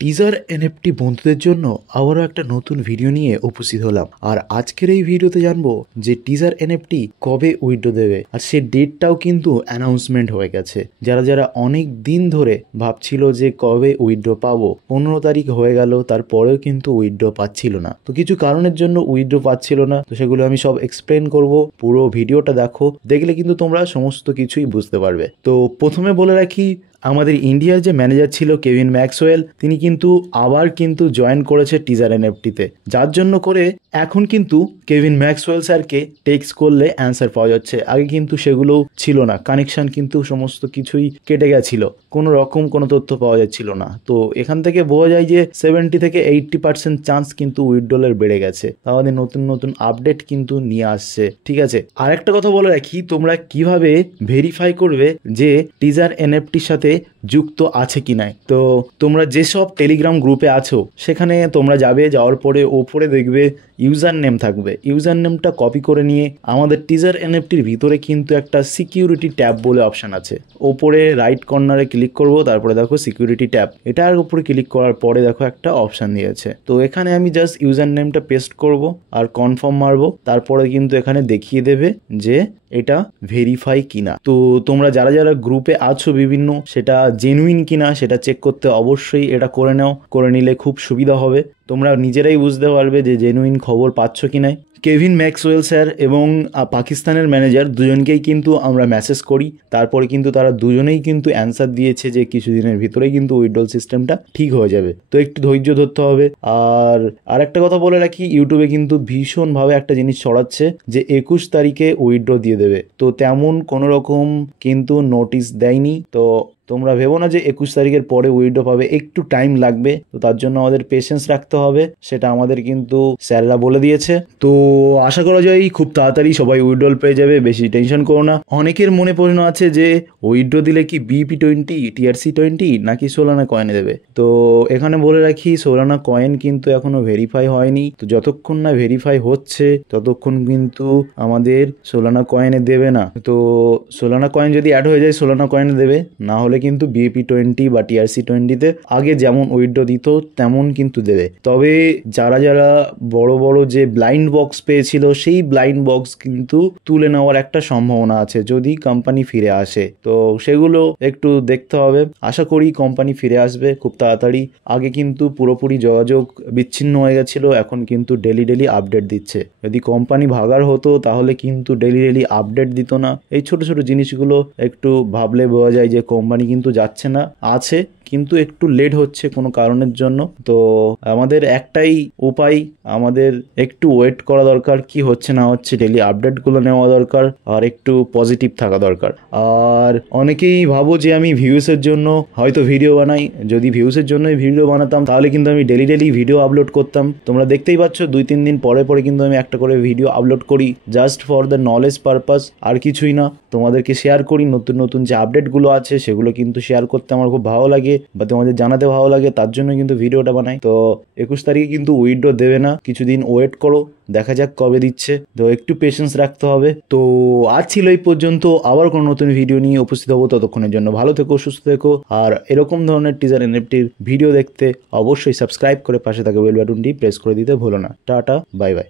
Teaser NFT বন্ধুদের জন্য আবারও একটা নতুন ভিডিও নিয়ে উপস্থিত হলাম। আর আজকের এই ভিডিওতে জানবো যে টিজার এনএফটি কবে উইথড্র দেবে, আর সে ডেটটাও কিন্তু অ্যানাউন্সমেন্ট হয়ে গেছে। যারা যারা অনেক দিন ধরে ভাবছিল যে কবে উইথড্র পাবো, 15 তারিখ হয়ে গেল, তারপরেও কিন্তু উইথড্র পাচ্ছিল না। তো কিছু কারণের জন্য উইথড্র পাচ্ছিল না, তো সেগুলো আমি সব এক্সপ্লেন করব। পুরো ভিডিওটা দেখো, দেখলে কিন্তু তোমরা সমস্ত কিছুই বুঝতে পারবে। তো প্রথমে বলে রাখি, আমাদের ইন্ডিয়ার যে ম্যানেজার ছিল কেভিন ম্যাক্সওয়েল, তিনি কিন্তু আবার কিন্তু জয়েন করেছে টিজার এনএফটিতে, যার জন্য করে এখন কিন্তু কেভিন ম্যাক্সওয়েল স্যারকে টেক্সট করলে অ্যান্সার পাওয়া যাচ্ছে। আগে কিন্তু সেগুলো ছিল না, কানেকশন কিন্তু সমস্ত কিছুই কেটে গেছিল, কোনো রকম কোনো তথ্য পাওয়া যাচ্ছিল না। তো এখান থেকে বোঝা যায় যে 70 থেকে 80% চান্স কিন্তু উইথড্রলের বেড়ে গেছে। আমাদের নতুন নতুন আপডেট কিন্তু নিয়ে আসছে, ঠিক আছে। আর একটা কথা বলে রাখি, তোমরা কিভাবে ভেরিফাই করবে যে টিজার এনএফটির সাথে যুক্ত আছে কি নাই। তো তোমরা যেসব টেলিগ্রাম গ্রুপে আছো সেখানে তোমরা যাবে, যাওয়ার পরে ওপরে দেখবে ইউজার নেম থাকবে। ইউজার নেমটা কপি করে নিয়ে আমাদের টিজার এনএফটির ভিতরে কিন্তু একটা সিকিউরিটি ট্যাব বলে অপশন আছে, ওপরে রাইট কর্নারে ক্লিক করব, তারপরে দেখো সিকিউরিটি ট্যাব, এটার উপরে ক্লিক করার পরে দেখো একটা অপশন দিয়েছে। তো এখানে আমি জাস্ট ইউজার নেমটা পেস্ট করব আর কনফার্ম মারবো, তারপরে কিন্তু এখানে দেখিয়ে দেবে যে এটা ভেরিফাই কিনা। তো তোমরা যারা যারা গ্রুপে আছো বিভিন্ন, সেটা জেনুইন কিনা সেটা চেক করতে অবশ্যই এটা করে নাও, করে নিলে খুব সুবিধা হবে। তোমরা নিজেরাই বুঝতে পারবে যে জেনুইন খবর পাচ্ছ কি নাই। কেভিন ম্যাক্সওয়েল স্যার এবং পাকিস্তানের ম্যানেজার দুজনকেই কিন্তু আমরা মেসেজ করি, তারপরে কিন্তু তারা দুজনেই কিন্তু অ্যান্সার দিয়েছে যে কিছুদিনের ভিতরেই কিন্তু উইথড্রল সিস্টেমটা ঠিক হয়ে যাবে। তো একটু ধৈর্য ধরতে হবে। আর একটা কথা বলে রাখি, ইউটিউবে কিন্তু ভীষণভাবে একটা জিনিস ছড়াচ্ছে যে 21 তারিখে উইথড্র দিয়ে দেবে। তো তেমন কোনো রকম কিন্তু নোটিশ দেয়নি। তো তোমরা ভেবো না যে 21 তারিখের পরে উইথড্র পাবে, একটু টাইম লাগবে। তো তার জন্য আমাদের পেশেন্স রাখতে হবে, সেটা আমাদের কিন্তু স্যাররা বলে দিয়েছে। তো আশা করা যায় খুব তাড়াতাড়ি সবাই উইথড্রল পেয়ে যাবে, বেশি টেনশন করো না। অনেকের মনে প্রশ্ন আছে যে উইথড্র দিলে কি BP20, TRC20 নাকি সোলানা কয়েনে দেবে। তো এখানে বলে রাখি, সোলানা কয়েন কিন্তু এখনো ভেরিফাই হয়নি। তো যতক্ষণ না ভেরিফাই হচ্ছে ততক্ষণ কিন্তু আমাদের সোলানা কয়েনে দেবে না। তো সোলানা কয়েন যদি অ্যাড হয়ে যায় সোলানা কয়েনে দেবে, না হলে কিন্তু BP20 বা TRC20-তে আগে যেমন উইথড্র দিত তেমন কিন্তু দেবে। তবে যারা যারা বড় বড় যে ব্লাইন্ড বক্স পেয়েছিল, সেই ব্লাইন্ড বক্স কিন্তু তুলে নেওয়ার একটা সম্ভাবনা আছে যদি কোম্পানি ফিরে আসে। তো সেগুলো একটু দেখতে হবে। আশা করি কোম্পানি ফিরে আসবে খুব তাড়াতাড়ি। আগে কিন্তু পুরোপুরি যোগাযোগ বিচ্ছিন্ন হয়ে গেছিল, এখন কিন্তু ডেলি ডেলি আপডেট দিচ্ছে। যদি কোম্পানি ভাগার হতো তাহলে কিন্তু ডেলি ডেলি আপডেট দিত না। এই ছোট ছোট জিনিসগুলো একটু ভাবলে বোঝা যায় যে কোম্পানি কিন্তু যাচ্ছে না, আছে কিন্তু একটু লেট হচ্ছে কোনো কারণের জন্য। তো আমাদের একটাই উপায়, আমাদের একটু ওয়েট করা দরকার, কি হচ্ছে না হচ্ছে ডেলি আপডেটগুলো নেওয়া দরকার, আর একটু পজিটিভ থাকা দরকার। আর অনেকেই ভাবো যে আমি ভিউসের জন্য হয়তো ভিডিও বানাই, যদি ভিউসের জন্যই ভিডিও বানাতাম তাহলে কিন্তু আমি ডেলি ডেলি ভিডিও আপলোড করতাম। তোমরা দেখতেই পাচ্ছ 2-3 দিন পরে পরে কিন্তু আমি একটা করে ভিডিও আপলোড করি, just for the knowledge purpose, আর কিছুই না। তোমাদেরকে শেয়ার করি নতুন নতুন যে আপডেটগুলো আছে, সেগুলো কিন্তু শেয়ার করতে আমার খুব ভালো লাগে বা তোমাদের জানাতে ভালো লাগে, তার জন্য কিন্তু ভিডিওটা বানাই। তো 21 তারিখে কিন্তু উইথড্র দেবে না, কিছুদিন ওয়েট করো, দেখা যাক কবে দিচ্ছে। তো একটু পেশেন্স রাখতে হবে। তো আজ ছিল এই পর্যন্ত, আবার কোনো নতুন ভিডিও নিয়ে উপস্থিত হবো। ততক্ষণের জন্য ভালো থেকো, সুস্থ থেকো। আর এরকম ধরনের টিজার এনএফটির ভিডিও দেখতে অবশ্যই সাবস্ক্রাইব করে পাশে থাকা বেল বাটনটি প্রেস করে দিতে ভুলো না। Tata, bye bye.